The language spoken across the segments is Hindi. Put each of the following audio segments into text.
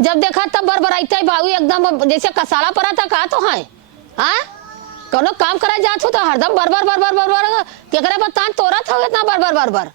जब देखा तब बरबराइते बाबू एकदम जैसे कसाला पड़ा था का तो है। हाँ कोनो काम करे जात हो तो हरदम बरबर बरबर बरबर केकरे पर तान तोरा था इतना बरबर बरबर।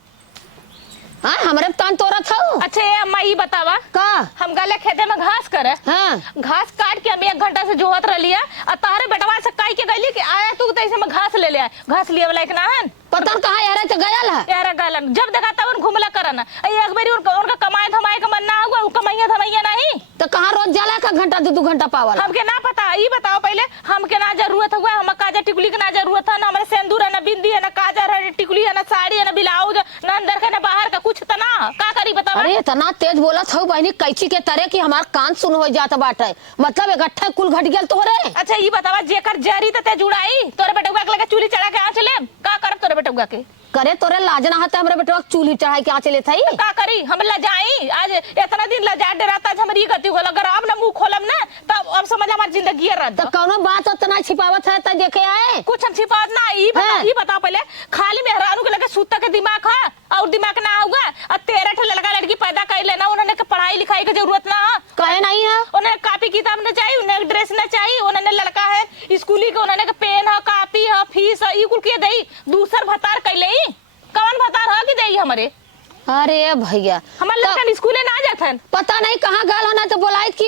हाँ हमरे तान तोरा था। अच्छा ये अम्मा ये बतावा का हम गले खेते में घास करे। हाँ घास काट के हम 1 घंटा से जोहत रही है और तारे बेटवा से काई के गली कि आया तू तैसे में घास ले ले घास लिए वाला एक ना है पता कहाँ यार तो गया है यार गलन जब देखा तब घुमला करना एक बारी उनका कमाए धमाए का मन ना हुआ कमाइया धमाइया नहीं तो कहाँ रोज जाला का घंटा 2 घंटा पावला हमके ना पता ये बताओ पहले हमके ना जरूरत हुआ हम काजर टिकुली के ना जरूरत है ना हमारे सिंदूर है ना बिंदी है ना काजर है टिकुली है ना साड़ी है ना ब्लाउज ना अंदर का ना बाहर का कुछ तना का करी बताओ। अरे इतना तेज बोला था बहनी कैची के तरह की हमार कान सुन हो जाता बाटे मतलब इकट्ठा कुल घट गया तोरे। अच्छा ये बतावा जेकर जरी ते जुड़ाई तोरे बेटुआ के लगे चूली चढ़ा के आ चले का करब तोरे बेटुआ के करे तोरे लाजना हाथ हमरे बेटवा चूल्ही चढ़ाई के आ चले थई का करी हम लजाई आज इतना दिन लजा डराता हमरी गति होल अगर अब ना मुंह खोलब ना तब अब समझ हमार जिंदगी रद्द। तो कौनो बात उतना छिपावत है त देखे आए कुछ हम छिपावत ना ई बताओ पहले खाली मेहरानू के लगे सूता के दिमाग है और दिमाग ना होगा और 13 ठे लड़का लड़की पैदा कर लेना उन्होंने पढ़ाई लिखाई की जरूरत ना कहे नहीं है उन्हें कापी किताब ना चाहिए उन्हें ड्रेस ना चाहिए उन्होंने लड़का है स्कूली के उन्होंने पेन है कापी है फीस है ई कुल के दई दूसर भतार कैले कौन भतार है कि दई हमारे। अरे भैया हमारे लड़का स्कूले ना जाथन पता नहीं कहाँ गल होना तो बोलाई कि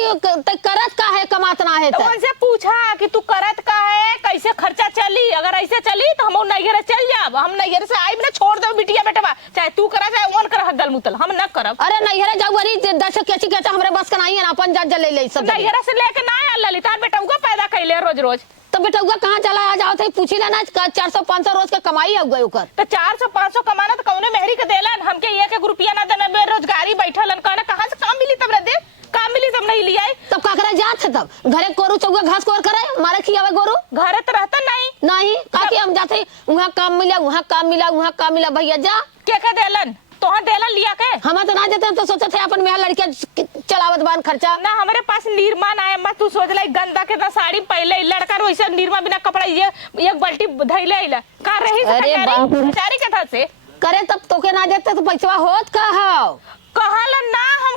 करत का है कमात ना है तो उनसे पूछा कि तू करत का है कैसे खर्चा चली अगर ऐसे चली तो हम नैहर चल जाब हम नैहर से आई ना छोड़ दो बिटिया बेटवा चाहे तू करा चाहे ओन कर हगल मुतल हम न करब। अरे नैहर जाऊ अरे दस कैची कहता हमरे बस का नहीं है अपन जा ले ले सब नैहर से लेके ना आया ललिता बेटा को पैदा कैले रोज रोज तो बेटा कहाँ चला आ जाओ थे पूछी लेना 400-500 रोज का कमाई हो गई ओकर तो 400-500 कमाना तो कौने मेहरी के देलन हमके 1 रुपया ना देना बेरोजगारी बैठलन कहना कहाँ से काम मिली तब दे काम मिली तब नहीं लिया तब काकरा जात है तब घरे कोरू चौका घास कोर करे मारे खियावे गोरू घरे तो रहता नहीं काकी हम जाते वहाँ काम मिला वहाँ काम मिला वहाँ काम मिला भैया जा क्या देलन तो देलन लिया के हम तो ना देते तो सोचते थे अपन में लड़के चलावत बान खर्चा ना हमारे पास निर्मा ना है मत तू सोच ले गंदा के ना साड़ी पहले लड़का वैसे निर्मा बिना कपड़ा ये एक बाल्टी धैले आइला का रही बेचारी के था से करे तब तोके ना देखते तो पैसा होत का हाव कहला ना हम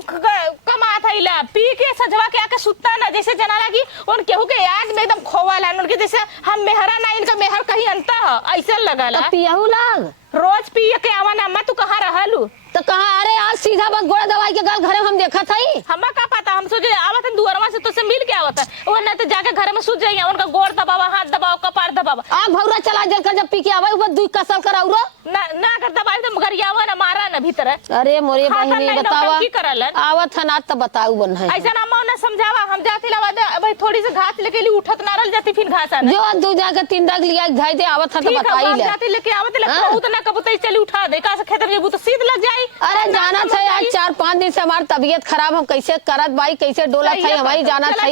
कमात हइला पी के सजवा के आके सुत्ता ना जैसे जना लगी उन केहू के याद में एकदम खोवाला उनके जैसे हम मेहरा ना इनका मेहर कहीं अंता है ऐसा लगाला पियाहू लाग रोज पी के आवा ना अम्मा तू कहाँ रहलू तो कहाँ अरे आज सीधा बस गोड़ा दवाई के घर हम देखा था हमा का पता हम सोचे आवत दुआरवा से तो से मिल के आवत है वो ना तो जाके घर में सूझ जाइए उनका गोड़ दबावा हाथ दबाओ कपार दबावा आग भौरा चला जल कर जब पी के आवे ऊपर दुई कसल कर औरो ना कर दबाई तो मगर यावा ना मारा ना भीतर। अरे मोरे बहिनी बतावा की करलन आवत है ना तो बताऊ बन है ऐसा ना मां ने समझावा हम जाती लवा दे भाई थोड़ी सी घास लेके ली उठत ना रल जाती फिर घास आना जो दू जाके 3 दाग लिया धाई दे आवत है तो बताई ले जाती लेके आवत ले बहुत ना कबूतर चली उठा दे का से खेत में तो सीध लग जाई। अरे जाना था आज 4-5 दिन से हमारी तबीयत खराब हम कैसे करत भाई कैसे डोला था हमारी जाना था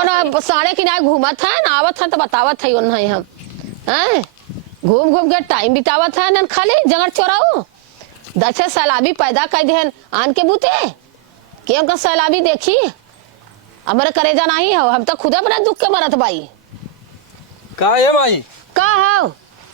ओना साढ़े किनारे घूमत है ना आवत है तो बतावत है ओन हम हैं घूम घूम के टाइम बितावत है न खाली जंगल चोराओ 10 सैलाबी पैदा कर देहन आन के बूते क्यों का सैलाबी देखी हमारे करेजा नहीं हो हम तो खुद अपना दुख के मरत भाई का है भाई का हो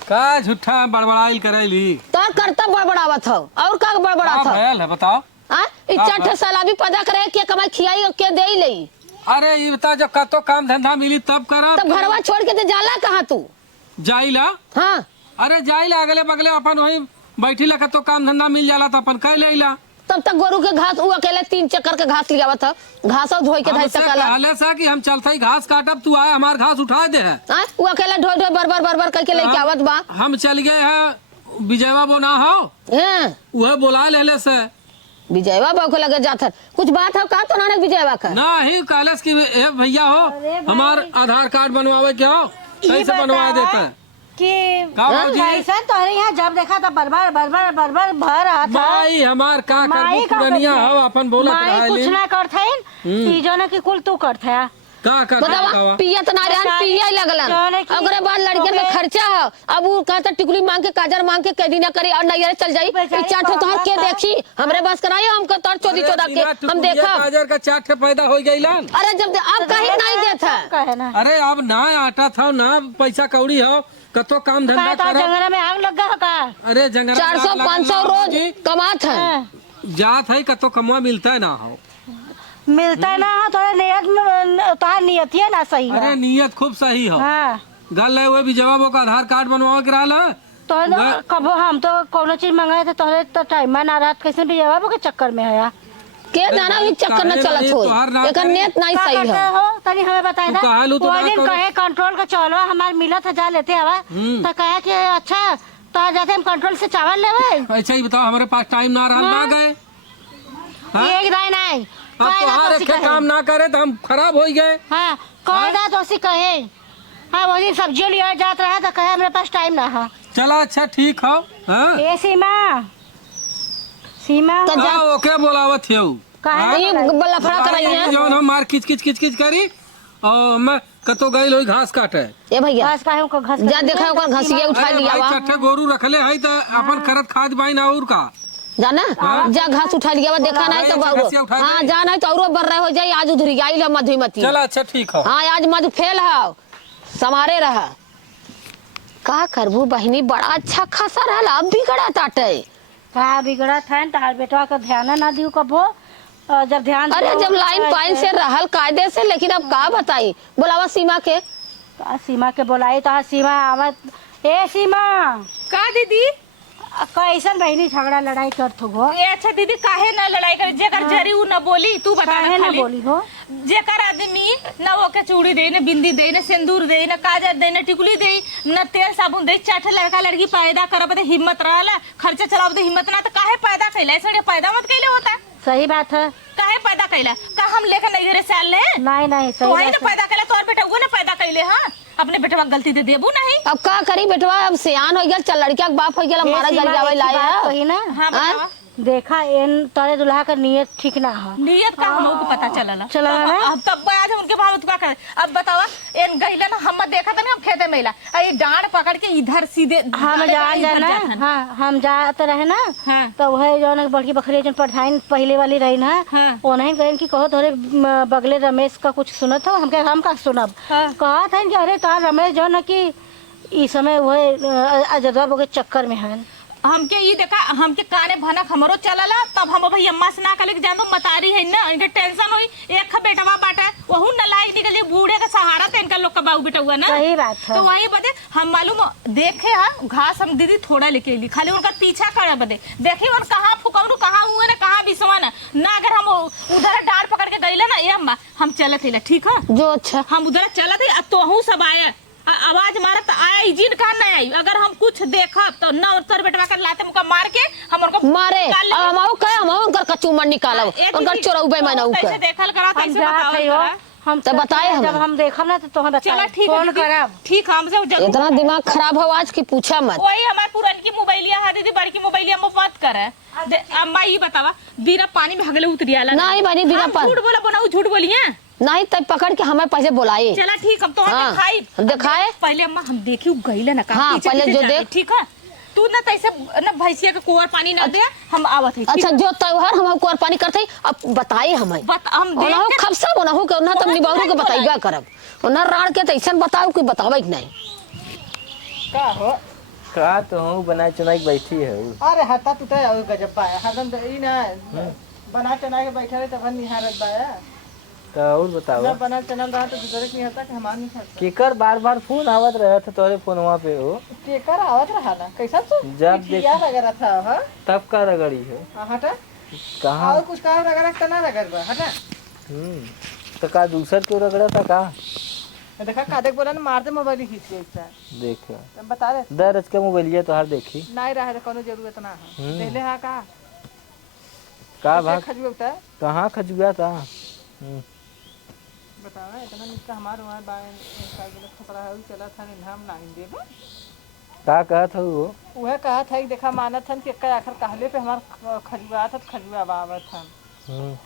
का झूठा बड़बड़ाइल करैली तो करता बड़बड़ावत हो और का बड़बड़ात हो है बताओ हां इच्छा ठे सैलाबी पैदा करे के कमाई खियाई के देई लई। अरे ये बता जब कतो काम धंधा मिली तब करा तब घरवा छोड़ के ते जाला कहां तू जाइला। हां अरे जाइला अगले बगले अपन वही बैठी ला कतो काम धंधा मिल जाला तो अपन कह लेला तब तक गोरू के घास वो अकेले 3 चक्कर के घास लिया था घास और धोई के धाई सकला पहले से कि हम चलते ही घास काटब तू आए हमार घास उठा दे है वो अकेले ढोई ढोई बरबर करके लेके आवत बा हम चल गए हैं विजयवा बोना हो हैं वह बुला ले से विजयवा बा को लगे जाथर कुछ बात है का तो ना विजयवा का नहीं कैलाश की भैया हो हमार आधार कार्ड बनवावे के हो कैसे बनवा देते हैं कि लाइसेंस तोहरे यहाँ जब देखा था बरबर बरबर बरबर भर रहा था माई हमार का करबू पुरनिया हो अपन बोलत माई कुछ ना करथे तीजो ने की कुल तू करथे का कर बतावा पियत ना रहन पिए लगलन अगरे बाद लड़के में खर्चा है अब वो कहता टिकुली मांग के काजर मांग के कदी ना करे और नैयर चल जाई चाट तोहर के देखी हमरे बस कराई हम के तोर चोदी चोदा के हम देखा काजर का चाट पैदा हो गइलन। अरे जब अब कहीं नहीं देता अरे अब ना आटा था ना पैसा कौड़ी हो कतो काम धंधा करो जंगल में आग लगा का अरे जंगल 400-500 रोज कमात है जात है कतो कमवा मिलता है ना हो मिलता ना है थोड़ा नियत में, तोहार नियत ही ना सही अरे है। नियत खूब सही हो। हाँ गल है वो भी जवाबों का आधार कार्ड बनवावे के रहला। तो कबो हम तो कोनो चीज मंगाए थे तोहरे तो टाइम ना रात कैसे भी जवाब के चक्कर में है। के जाना भी चक्कर न चलत हो, एकर नेत नहीं का सही करते है। हो तनी हमें बताई ना। तू कहलू तो वो ना दिन करो। कहे कंट्रोल का चलो हमार मिलत है जा लेते हवा तो कहे कि अच्छा तो जाते हम कंट्रोल से चावल लेवे। ऐसा ही बताओ, हमारे पास टाइम ना रहा ना गए। हाँ? एक दाई नहीं अब तोहार एक काम ना करे तो हम खराब हो गए। हाँ कौन दा दोषी कहे। हाँ वो दिन सब्जी लिया जात रहा तो कहे हमारे पास टाइम ना है। चला अच्छा ठीक हो। हाँ? ए सीमा सीमा तो जा हाँ, ओके बोलावत हो। काहे ये लफड़ा कराई है। जौन हम मार किच किच किच किच करी और मैं कतो गई लोई घास काटे। ए भैया घास काहे को घास जा देखा ओकर घसिया उठा अरे लिया भाई वा चट्टे गोरू रखले है तो अपन करत खाद बाई ना और का। जाना जा घास उठा लिया वा, देखा नहीं तो भाई, घसिया उठा हाँ दे। जा नहीं तो औरो बर रहे हो जाई। आज उधर आई ल मधुमती। चला अच्छा ठीक हो। हाँ आज मधु फेल है, समारे रहा। का करबू बहिनी, बड़ा अच्छा खासा रहला, अब बिगड़ा ताटे। का बिगड़ा था तार बेटवा का ध्यान ना दियो कबो। जब ध्यान अरे दियो, जब लाइन पाइन से रहल कायदे से, लेकिन अब का बताई। बोलावा सीमा के। का सीमा के बोलाई तो सीमा आवत। ए सीमा का दीदी कैसन बहनी झगड़ा लड़ाई करत हो। ए अच्छा दीदी काहे ना लड़ाई करे, जेकर जरी उ ना बोली तू बता काहे ना ना खाली। बोली हो। जेकर आदमी ना ओके चूड़ी दे ना बिंदी दे ना सिंदूर दे ना काजल दे ना टिकुली दे ना तेल साबुन दे, चार लड़का लड़की पैदा करब तो हिम्मत रहला, खर्चा चलाब तो हिम्मत ना, तो काहे पैदा कैला। ऐसे पैदा मत कैले होता, सही बात है। काहे पैदा कैला। का हम लेकर नहीं घरे से आल ले नहीं तो सही वही ना बात है। पैदा कैला, तोर बेटा वो ना पैदा कैले। हाँ अपने बेटवा गलती दे देबू नहीं। अब का करी बेटवा, अब सियान हो गया, चल लड़किया के बाप हो गया, ए मारा सीमा, गल जावे एक बात लाया। कही ना हाँ बतावा। देखा इन तोरे दुल्हा का नियत ठीक ना है। नियत का हमको पता चलला। चलला ना? अब तब आज उनके भाव का करे। अब बतावा एन गइला ना, हम देखा था ना, हम खेते में आई डांड पकड़ के इधर सीधे हम डांड जा इधर ना जात हन। हाँ हम जाते रहे ना हाँ। तो वह जो बड़की बकरी जो पढ़ाई पहले वाली रही ना हाँ। वो नहीं गए कि कहो तोरे बगले रमेश का कुछ सुनत हो। हम का सुनब। हाँ। कहा था कि अरे तार रमेश जो ना कि इस समय वह अजदवा के चक्कर में है। हमके ये देखा, हमके काने भनक हमरो चलला, तब हम भाई अम्मा से ना कले कि जानो मतारी है ना, इनके टेंशन होई। एक खा बेटवा बाटा वहु न लायक निकली, बूढ़े का सहारा तो इनका लोग का बाऊ बेटा हुआ ना। सही बात है। तो वही बदे हम मालूम देखे हा घास हम दीदी थोड़ा लेके अली, खाली उनका पीछा करे बदे देखी उन कहाँ फुकौरू कहाँ हुए ना कहाँ बिसवा ना। अगर हम उधर डांड पकड़ के गईला ना, ए अम्मा हम चलत हिला ठीक है, जो अच्छा हम उधर चलत है। तोहू सब आया आवाज मारत आया, जिन का नहीं आई। अगर हम कुछ देखब तो ना तोर बेटवा कर लाते मुका मार के हम उनको मारे। निकाल अब लेंगे। हम कहे हम उनकर कचूमर निकालब, ए उनकर दीदी, चोरौबे तू मैंने कैसे के। देखल करा हम कैसे जात बतावल है हो। करा। हम तो बताए हमें। जब हम देखब ना तो तुम्हें चला बताए ठीक है फोन दीदी, करब। ठीक हमसे जरूर। इतना दिमाग खराब हो आज की पूछा मत। वही हमारे पुरानी मोबाइलिया है दीदी, बड़की मोबाइलिया में मत करे। अम्मा ये बतावा बिना पानी में हगले उतरियाला नहीं बनी बिना हम पानी। झूठ बोला बनाऊ झूठ बोलिए। नहीं तब पकड़ के हमें पहले बुलाए। चला ठीक हम तो हाँ, दिखाई दिखाए। पहले अम्मा हम देखी गईले ना हाँ, पीछे पहले पीछे जो जाके, देख। ठीक है। तू ना तैसे ना भैंसिया के कुंवर पानी ना दे, हम आवत है। अच्छा जो त्योहार हम कुआर पानी करते अब बताए हमें। हम देख ओनहु के- खबसा ओनहु के ओनहु तब निबाहु के बताइबा करब। ओनहु राण के तैसन बताओ कि बतावे कि नहीं। का हो का तो हूँ बना चुनाई बैठी है अरे हता तू तो गजब पाया हरदम तो ई ना बना चना के बैठे रहे तब निहारत बाया तो और बताओ जब बना चना रहा तो दूसरे की हता कि हमार नहीं हता केकर बार बार फोन आवत रहा था तोरे फोनवा पे हो केकर आवत रहा ना कैसा तू जब देख याद वगैरह था हां तब का रगड़ी है हटा कहाँ और कुछ काम वगैरह करना रगड़ बा हटा तो का दूसर क्यों रगड़ा था का देखा कादे बोला ना मार दे मोबाइल खींच के इससे देख तुम बता दे दरज के मोबाइलिया तो हर देखी नहीं रहा है कोनो जरूरत ना है पहले हा का भाग खजू होता है कहाँ खजुआ था बतावा इतना निकला हमार वहां बाय साइकिल खतरा है चला था नहीं हम नहीं देबो का कहत हो वो वह कहा था कि देखा मानत हन कि कई आखिर कहले पे हमार खजुआ था खजुआ बावत हन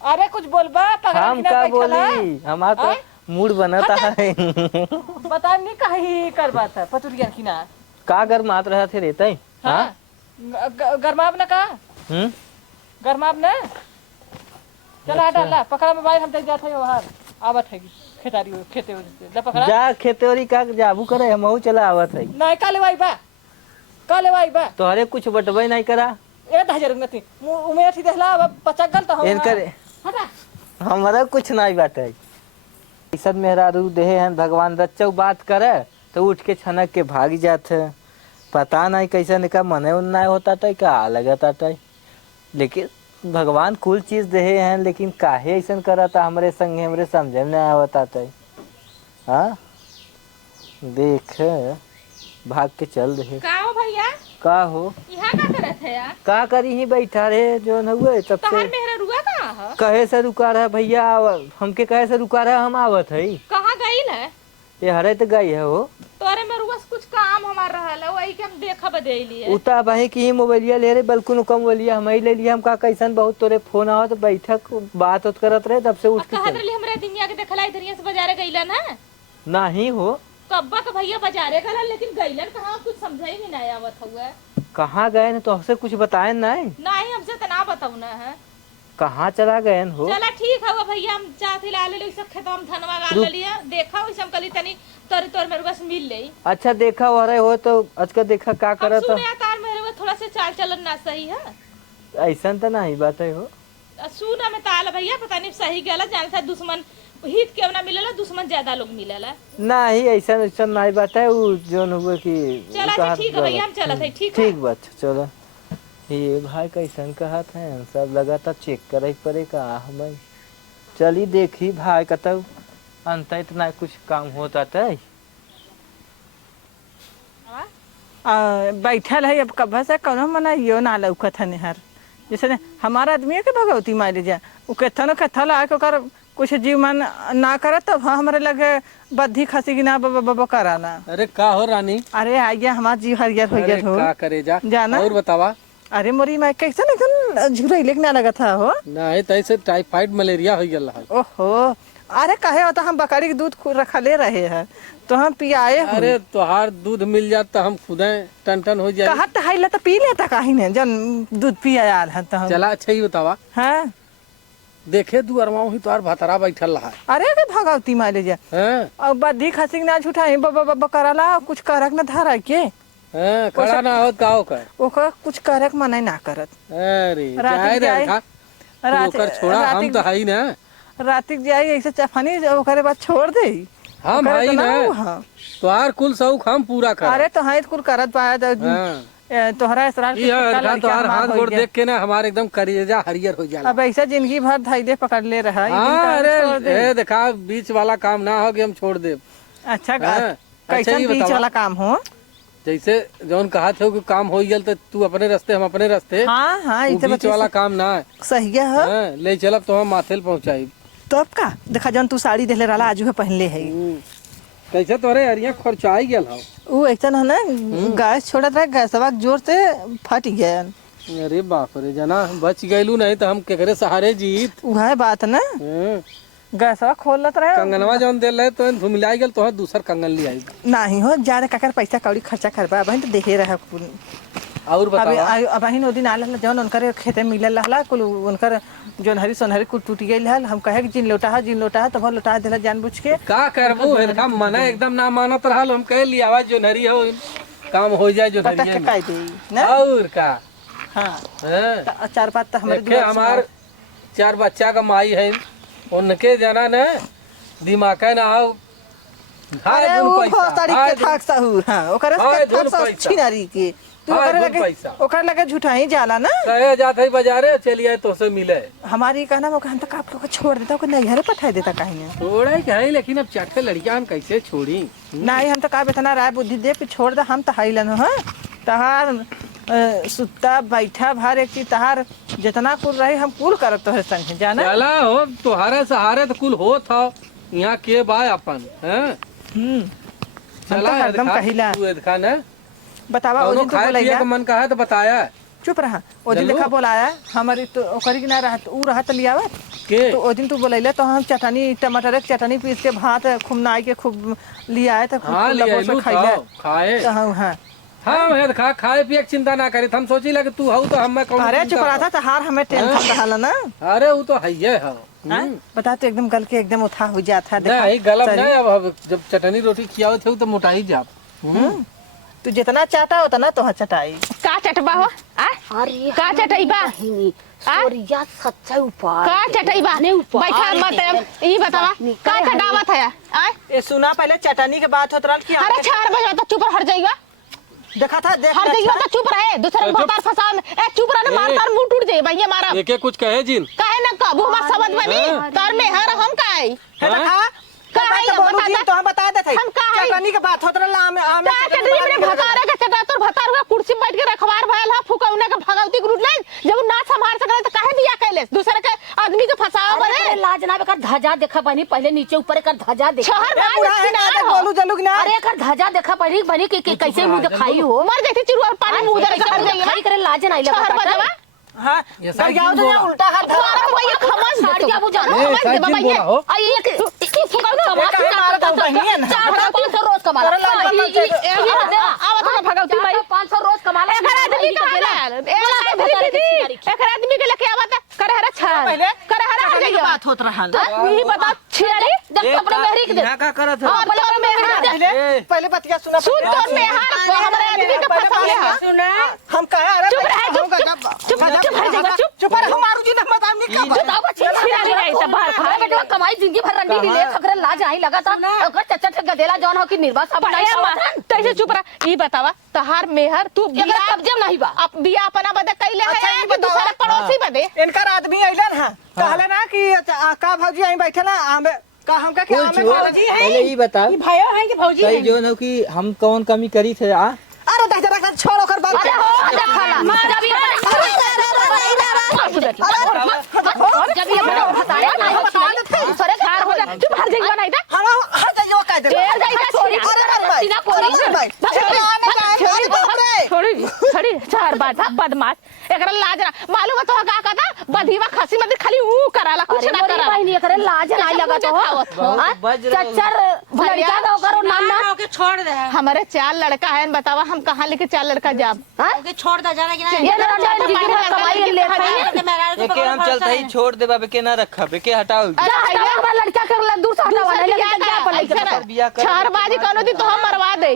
अरे कुछ बोलबा पगला हम का बोली हमारा तो मूड बनता है बता नहीं कहीं करबा था पतुरिया की ना का घर मात रहा थे रहते हां गरमाब ना का गरमाब ना चला हटा ला पकड़ा मोबाइल हम तक जात है बाहर आवत है खेतारी खेते ले पकड़ा जा खेतेरी का जाबू करे हमहू चला आवत है नहीं का लेवाई बा का लेवाई बा तोहरे कुछ बटबे नहीं करा 1000 रुपया उमेर थी देखला अब पचक गल तो हम इनकर हटा हमारा कुछ नहीं बाटे ऐसा मेहरारू देहे हैं भगवान रच्चौ बात करे तो उठ के छनक के भाग जाते पता नहीं कैसे निका मने उन्ना होता था क्या लगता था लेकिन भगवान कुल चीज देहे हैं लेकिन काहे ऐसा करता हमरे संग हमरे समझे में नहीं आवता था हाँ देख भाग के चल रहे का हो भैया का हो यहाँ का करत है यार का करी ही बैठा रहे जो न हुए तब तहार से मेहरा रुआ कहाँ है कहे से रुका रहा भैया हमके कहे से रुका रहा हम आवत है कहाँ गई है ये हरे तो गई है वो तोरे में रुआ से कुछ काम हमार रहल है वही के हम देखा बदेली है उता बहे की मोबाइलिया ले रहे बल्कु कम बोलिया हम ही ले लिया हम का कैसन बहुत तोरे फोन आवत बैठक बात उत करत रहे तब से उठ के कहत चल रही हमरा दुनिया के देखला इधर से बाजारे गईला ना नहीं हो कब्बा के भैया बाजारे गला लेकिन गईलन कहाँ कुछ समझ ही नहीं आवत हुआ कहाँ गए न तो हमसे कुछ बताए नहीं नहीं हमसे तो ना बताऊ ना है कहाँ चला गए न हो चला ठीक है भैया हम चाहते ला ले सब खेत हम धनवा गाल ले लिया देखा वैसे हम कली तनी तोरे तोर मेरे बस मिल ले अच्छा देखा हो रहे हो तो आज का देखा का हम करत सुने तार मेरे को थोड़ा से चाल चलन ना सही है ऐसा तो नहीं बात है हो सुना में ताल भैया पता नहीं सही गला जान सा दुश्मन हित के ना मिलेला दुश्मन ज्यादा लोग मिलेला नहीं ऐसा ऐसा नहीं बात है वो जो न हुआ कि चला अच्छा ठीक है भैया हम चलत है ठीक है ठीक बात चलो ये भाई कैसन कहा था सब लगा था चेक करे पड़े का भाई चली देखी भाई कतौ अंत इतना कुछ काम होता था बैठल है अब कब से कौनो मना यो ना लौकत है निहर जैसे हमारा आदमी के भगवती मान लीजिए वो केथनो केथल आके ओकर कुछ जीव मन ना करत तब हमारे लगे बद्धी खसी की ना बाबा कराना अरे का हो रानी अरे आइया हमारा जीव हरियर हो गया हो का करे जा जाना और बतावा अरे मोरी मैं कैसे एकदम झुरैले के ना लगा था हो नहीं तैसे टाइफाइड मलेरिया हो गया है ओहो अरे कहे होता हम बकरी के दूध रखा ले रहे हैं तो हम पियाए अरे तोहार दूध मिल जात तो हम खुद टन टन हो जाए कहा टहाई तो पी लेता काहे ने जन दूध पिया है तो हम चला अच्छा ही बतावा हाँ देखे दू अरमाऊ ही तोहार भतरा बैठल रहा अरे के भगवती मान लीजिए है अब बद्धी खसी ना झूठा बाबा कराला कुछ करक ना धरा के हैं खड़ा ना हो का का ओकर कुछ करक मना ना करत अरे राती जाए रे जाए, खा ओकर छोड़ा हम तो हई ना रातिक जाई ऐसे चफनी ओकरे बाद छोड़ दे हम ओकरे हई तो ना हाँ। तोहार कुल शौक हम पूरा कर अरे तो हाथ कुल करत पाया तो हां तोहरा इसरार ये तोहार हाथ गोड़ देख के ना हमारे एकदम करेजा हरियर हो जाला अब ऐसा जिंदगी भर धैले पकड़ ले रहा है हाँ अरे ए देखा बीच वाला काम ना हो कि हम छोड़ दे अच्छा हाँ, अच्छा कैसा ये बीच बतावा। वाला काम हो जैसे जौन कहा थे कि काम हो गया तो तू अपने रास्ते हम अपने रास्ते हाँ हाँ वो इसे बीच वाला काम ना है सही है हाँ, ले चलब तो हम माथेल पहुंचाई तब का देखा जन तू साड़ी देले रहला आजू है पहनले है कैसे तोरे अरिया खर्चाई गेल हो वो एक है ना गैस छोड़त रहे गैसवा जोर से फट गया अरे बाप रे जना बच गइलू नहीं तो हम केकरे सहारे जीत वह बात ना हाँ, गैसवा खोलत रहे कंगनवा जौन देल रहे तो धुमिलाई गेल तो दूसर कंगन ले आई नहीं हो ज्यादा काकर पैसा कौड़ी खर्चा करबा बहन तो देखे रहा कुल और अबे बतावा बहन ओ दिन आला जौन उनकर खेते मिलल रहला कुल उनकर जौन हरी सोनहरी कुल टूट गइल हल हम कहे कि जिन लोटा है तो लोटा देला जानबूझ के का करबू इनका मना एकदम ना मानत रहल हम कह लिया आवाज जो नरी हो काम हो जाए जो पटक नरिये के में। काई दे ना और का हाँ हाँ, तो चार पाँच तो हमारे देखे हमार 4 बच्चा का माई है उनके जना न दिमाग ना आओ हाय अरे धुन वो पैसा, तारीख हाय के थाक साहू हाँ ओकरे हाय से धुन थाक साहू पैसा। छिनारी के तू हाय ओकरे धुन लगे पैसा। ओकरे लगे झूठाई जाला ना कहे जात है बाजारे चलिए तो से मिले हमारी कहना वो कहता का आप लोग को छोड़ देता को नहीं हरे पठाई देता कहीं ने थोड़ा ही है लेकिन अब चटे लड़कियां हम कैसे छोड़ी नहीं हम तो का बेतना राय बुद्धि दे कि छोड़ दे हम तो हाइलन हां तहार सुत्ता बैठा भार एक चीज तहार जितना कुल रही हम कुल करत तो संग जाना चला हो तुम्हारे सहारे तो कुल हो था यहाँ के बा अपन हैं चला हम तो एकदम कहिला तू देखा ना बतावा ओ कौनो दिन तो खाए पिए बोलैया का मन का है तो बताया चुप रहा ओ दिन जल्लू। देखा बोलाया हमारी तो ओकरी की ना रहत ऊ रहत लियावत के तो ओ दिन तू बोलैले तो हम चटनी टमाटर के चटनी पीस के भात खुमनाई के खूब लिया है तो खूब हाँ लगो ले से लू खैले खाए तो हाँ हाँ हाँ मैं खा खाए पिए की चिंता ना करी हम सोची लगे तू हऊ तो हम कौन अरे चिंता चुप रहा हो। था तो हार हमें टेंशन रहला ना अरे वो तो है ये है हाँ? बता तो एकदम गल के एकदम उठा हो जाता देखा नहीं गलत सरी। नहीं अब जब चटनी रोटी खियाओ थे तो मोटा ही जाप तू जितना चाहता उतना तो चटाई। का चटबा हो आ अरे का चटईबा सोरिया सच्चा ऊपर का चटईबा बैठा मत ई बतावा का चटावत है आ ए सुना पहले चटनी के बात होत रहल कि अरे 4 बजे तो चुप हट जाइएगा देखा था देख हट जाइएगा तो चुप रहे दूसरे को तार फसा ए चुप रहे मार तार मुंह टूट जाए भैया मारा एक एक कुछ कहे जिन काहे ना कबू हमार समझ बनी तार में हर हम काहे है देखा का है ये बोलू जी बता तो हम बता देते हम का है? चटनी के बात होत रहल हम का चटनी में भतारे के चटा तोर भतार हुआ कुर्सी पे बैठ के रखवार भयल हा फुकौने के भगवती के रुट ले जब ना संभाल सकले तो काहे दिया कैले दूसरे के आदमी के फसाओ अरे बने लाज ना बेकार ध्वजा देखा बनी पहले नीचे ऊपर कर ध्वजा देखा शहर ए बुढ़ा है ना बाहर बोलू जलुग ना अरे कर ध्वजा देखा बनी बनी कि कैसे मुंह दिखाई हो मर जाती चिरुआ पानी मुंह दे के हट दिखाई करे लाज नहीं शहर लगा बजवा हां ये सर जाओ तो बोला। उल्टा हाथ धरा तुम्हारा भैया खमस साड़िया बुझा ए, साइड दिन बोला हो। आई एक फुकाऊ ना काहे मारत हो बहिनी है ना? 400 रोज कमा तोरा लाज मत आवत है भगवती भाई 500 रोज कमा ले एकर आदमी कहां गया एकर आदमी के लेके आवत करे हरा छाल पहले करे हरा हो जाइए बात होत रहल ये बता छियारी देख अपने मेहरी के यहाँ का करत है? हां बोले मेहर पहले बतिया सुना सुन तो मेहर हमारे आदमी के फसले है सुना हम कहे अरे चुप रह चुप हट जाइए चुप चुप रह मारू जी ना बताम नहीं कब बताओ छियारी नहीं सब बाहर खा अरे बेटा कमाई जिंदगी भर रंडी ले खखरे लाज आई लगा था ओकर चच्चा के गदेला जौन हो कि निर्वा सब नहीं तैसे चुप रह ई बतावा तहार मेहर तू एकरा कब्जे में नहीं बा अब बिया अपना बदे कैले अच्छा, है ई कि दूसरा बतावा। पड़ोसी बदे इनकर आदमी अइलन हां कहले ना कि का भौजी आई बैठे ना आमे का हमका के कुछ आमे हुआ? भौजी है पहले ये बता भाइयों हैं कि भौजी सही हैं जो न कि हम कौन कमी करी थे आ अरे दह जरा छोड़ ओकर बात अरे हो जा खाला जब ये जब ये बताया ना दूसरे खार हो जा चुप हट जाइए नहीं था हम हर जाइयो का दे तेल जाइए छोड़ी सीना कोरी छोड़ी चार बात बदमाश एकरा लाज ना मालूम तो का कहता बधीवा खसी मत खाली ऊ कराला कुछ अरे ना मोरी कराला बहनी करे लाज नहीं लगा तो बहुत बज रहे हो। चच्चर लड़का का करो नाम ना के छोड़ दे हमारे 4 लड़का है बतावा हम कहां लेके 4 लड़का जाब ओके छोड़ दा जाना कि नहीं ये ना जिंदगी भर कमाई ले खाई एके हम चलते ही छोड़ दे बाबे के ना रखा बे के हटाओ जा हटा लड़का कर दूर से हटावा नहीं लेकिन क्या पड़े बिया कर 4 बाजी कोनो दी तो हम मरवा दे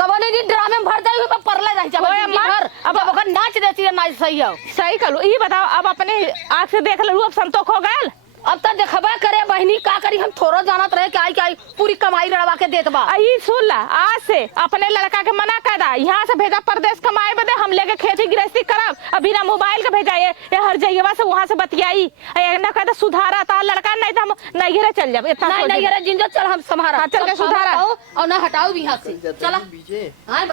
कबने दिन ड्रामे में भर दे ऊपर परले रह जा घर अब ओकर नाच देती है नाच सही हो सही कलू ये बताओ अब अपने आँख से देख लू अब संतोष हो गए अब तक देखबा करे बहनी का करी हम थोड़ा जानत रहे कि आई पूरी कमाई लड़वा के देत बा आई सुन ला आज से अपने लड़का के मना कर दा यहाँ से भेजा परदेश कमाए बदे हम लेके खेती गृहस्थी करब अभी ना मोबाइल के भेजा ये हर जगह से वहाँ से बतियाई ना कहते सुधारा था लड़का नहीं तो हम नहीं चल जाब इतना नहीं नहीं जिंदगी चल हम संभारा चल के सुधारा और ना हटाओ भी यहाँ से चला